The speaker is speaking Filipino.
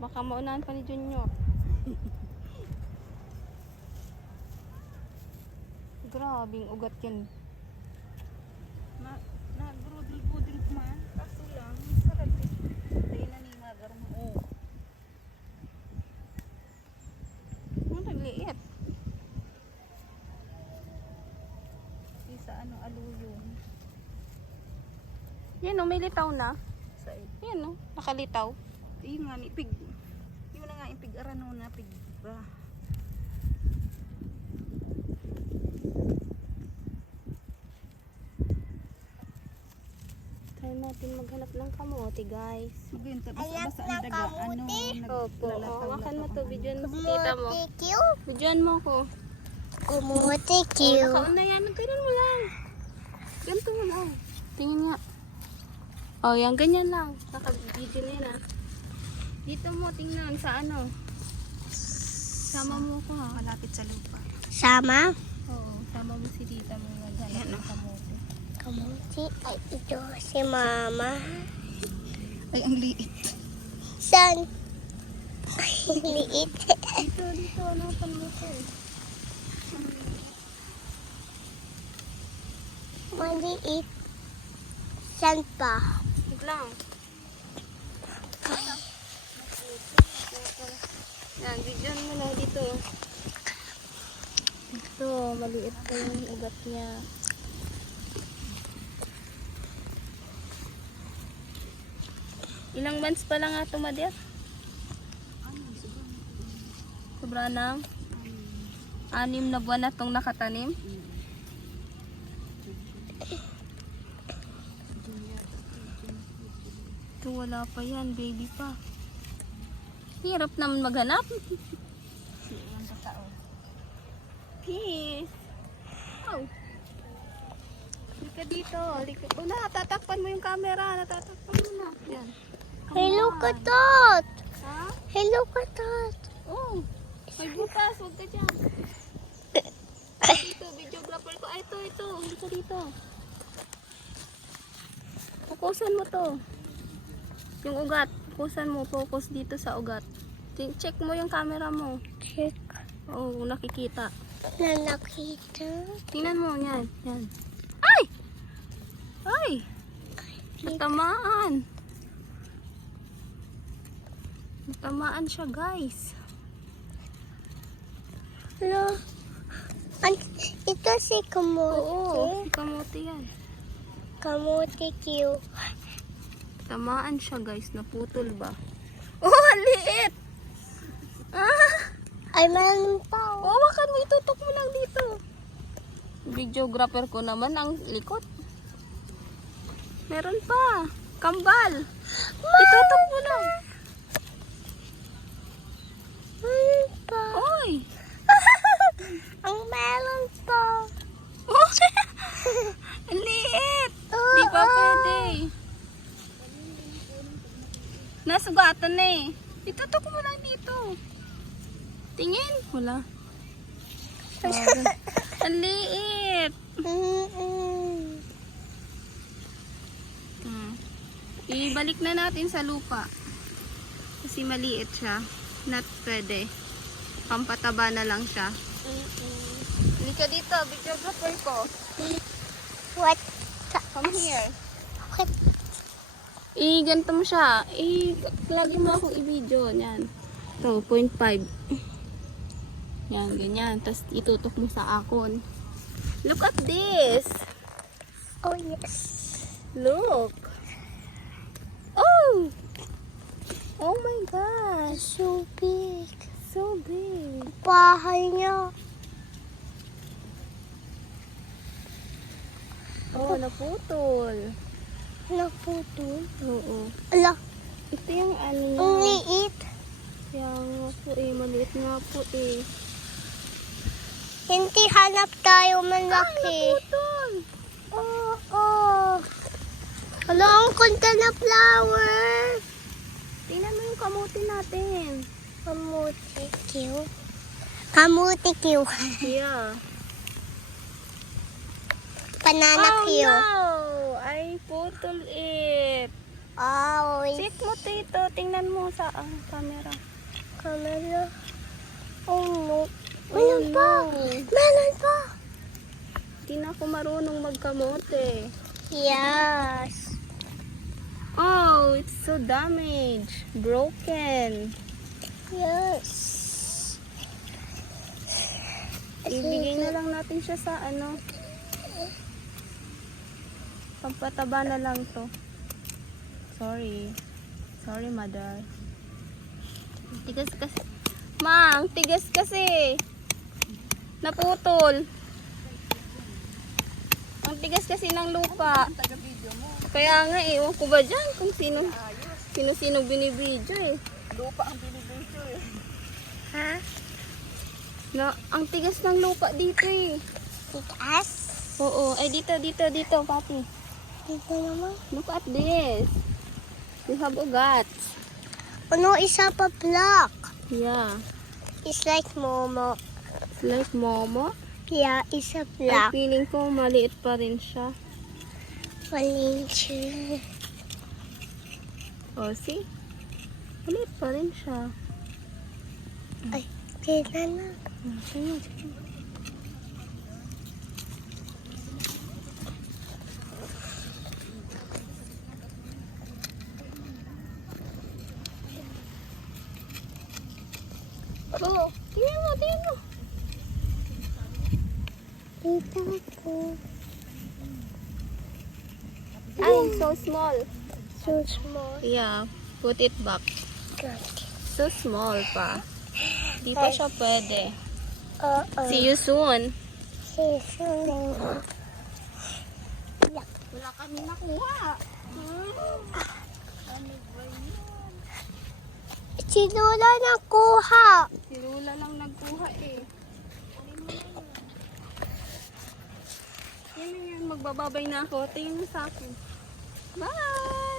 Baka maunahan pa ni Junior. Grabing ugat yan. Nagrudul-budul man. Kaso lang, sarap eh. Tayo na ni magarong. Oo. Ang nagliit. Sa ano, aluyong. Yan o, may litaw na. Sa Yan o, nakalitaw. yung nga, ipig. Yung na nga, ipig arano na, pig ba. Try natin maghanap ng kamote, guys. Magayon, basta ang daga. Ano, Opo, hawakan mo to. Bidyon mo si Kamote tita mo. Q. Bidyon mo ko. Kamote Q. Nakaon na yan. Ganyan mo lang. Ganito mo lang. Tingin nga. Oh, yan. Ganyan lang. Naka-video na yan ah. Dito mo, tingnan. Sa ano? Sama mo ko ha. malapit sa lupa. Sama. Oo, sama mo si tita mo. Maghanap ng kamote. Kamote. Ay, ito si mama. Ay, ang liit. San? Ay, liit. Dito. Hanapan mo ko. Maliit. San pa? Wait lang. Yan, bigyan mo na dito. Ito, maliit po yung ugat niya. Ilang months pa lang ito, Madir? Sobra na? 6 na buwan na itong nakatanim? Ito, wala pa yan. Baby pa. Hirap naman maghanap. Yes. Oh. Halika dito. Halika. Tatakpan mo yung camera. Natatakpan mo na. Yan. Come Hello, on. katot. Ha? Hello, katot. Oh. May butas. Huwag ka dyan. Dito, videographer ko. Ay, ito. Halika dito. Fokusan mo to. Yung ugat. Fokusan mo. Focus dito sa ugat. Check mo yung camera mo. Check Oo, nakikita. na nakita. Tingnan mo, yan. Yan. Ay! Ay! Natamaan. Natamaan siya, guys. Hello. Ito si kamote. Oo, kamote yan. Kamote Q. Tamaan siya, guys. Naputol ba? Oh, ang liit! Ah! Ay, meron pa. Hawakan mo, itutok mo lang dito. Videographer ko naman ang likot. Meron pa. Kambal. Itutok mo lang. Meron pa. Oy! Ang meron pa. Ang liit! Di pa pwede. Nasugatan na eh. Itutok mo lang dito. Tingin. Wala. Ang liit. Ibalik na natin sa lupa. Kasi maliit siya. Not pwede. Pampataba na lang siya. Halika dito. Videographer ko. What? Come here. What? Ganito mo siya. Lagi mo akong i-video. Yan. Ito, 0.5. Yan, ganyan. Tapos itutok mo sa akon. Look at this. Oh, yes. Look. Oh! Oh my gosh. So big. So big. Bahay niya. Oh, naputol. Naputol. Oo. Ala, Ito yung ano niya. ang liit. Kaya nga po eh. Maliit nga po eh. Hindi hanap tayo malaki. Naputol. Oo. Hala, ang kanta na flower. Tingnan mo yung kamote natin. Kamuti Q. Kamuti Q. Yeah. Banana Q. Oh no! I putol it. Oh, Sit mo dito. Tingnan mo sa camera. camera. Oh no. Oh, Meron pa. no. Meron pa. Di na ako marunong magkamote. Yes. Oh, it's so damaged. Broken. Yes. Ibigay na lang natin siya sa ano. Pampataba na lang to. Sorry. Sorry, mother. Tigas kasi. Ma, ang tigas kasi. Naputol. Ang tigas kasi ng lupa. Taga-video mo. Kaya nga, ewan ko ba dyan kung sino binibidyo eh. Lupa ang binibidyo eh. Ha? Na, ang tigas ng lupa dito eh. Tigas? Oo, ay dito, papi. Dito naman. Look at this. You have ugat. Ano, isa pa black. Yeah. It's like Momo. It's like Momo. Yeah, isa Ay, black. feeling ko maliit pa rin siya. Malinche. Oh, see? Maliit pa rin siya. Ay, kita na. Sige, sige. Oh, tingnan mo, tingnan mo. Dito ako. Ay, so small. So small. Yeah, put it back. God. So small pa. Di pa siya pwede. Uh-oh. See you soon. Sisong. Wala kami nakuha. Si Lola nakuha. Si Lula lang nagkuha eh. Yan na yan, magbababay na ako. Tingin mo sa akin. Bye!